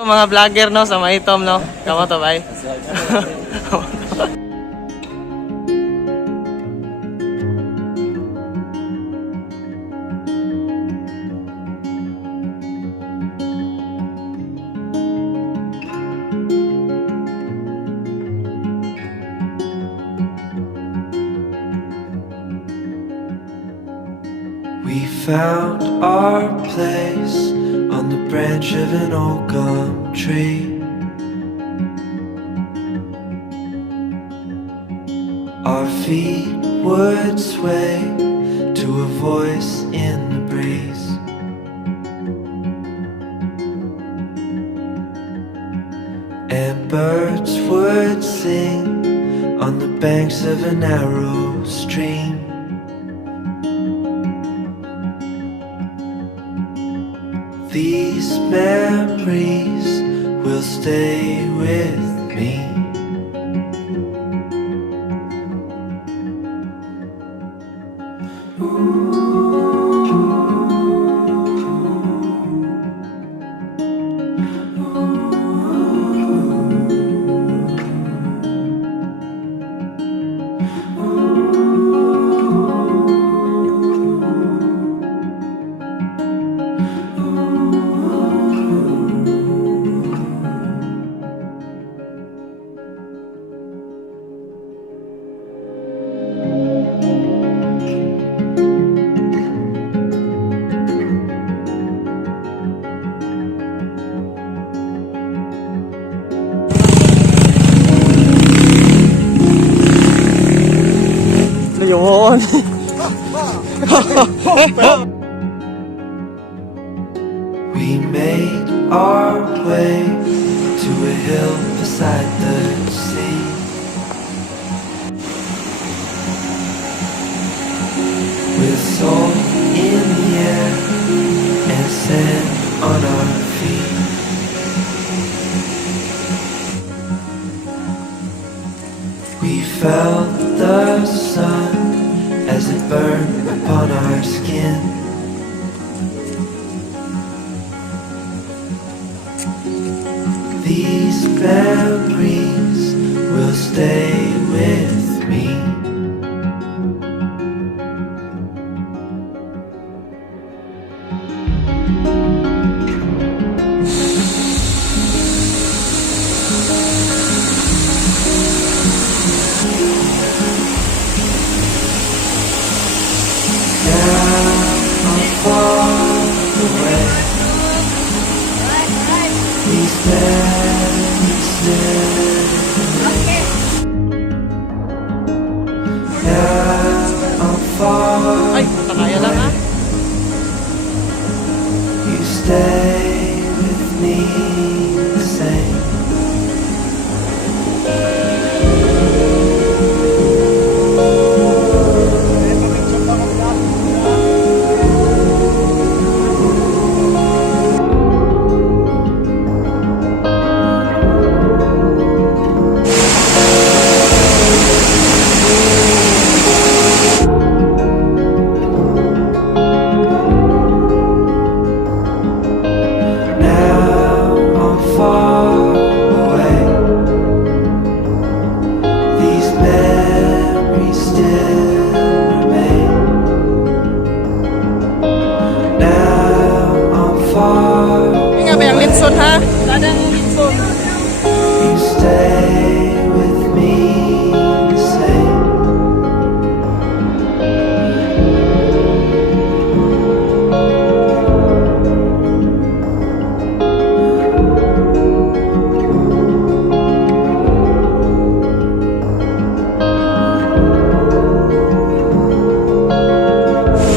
Mga vlogger no sa maitom no. Kamo to bay. We found our place on the branch of an old gum tree. Our feet would sway to a voice in the breeze. And birds would sing on the banks of a narrow stream. These memories will stay with me. Yun. We made our way to a hill beside the sea. With salt in the air and sand on our feet. We felt the sun as it burned upon our skin. These memories will stay with me. Ay, kaya lang ha. You stay with me the same. Litson ha? Dadang Litson. You stay with me the same.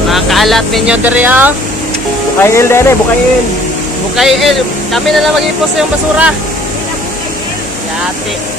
Nakakaalat ninyo diri ha? Bocay-el din eh, Bocay-el. Bocay-el, kami na lang mag-ipos yung basura. Yate.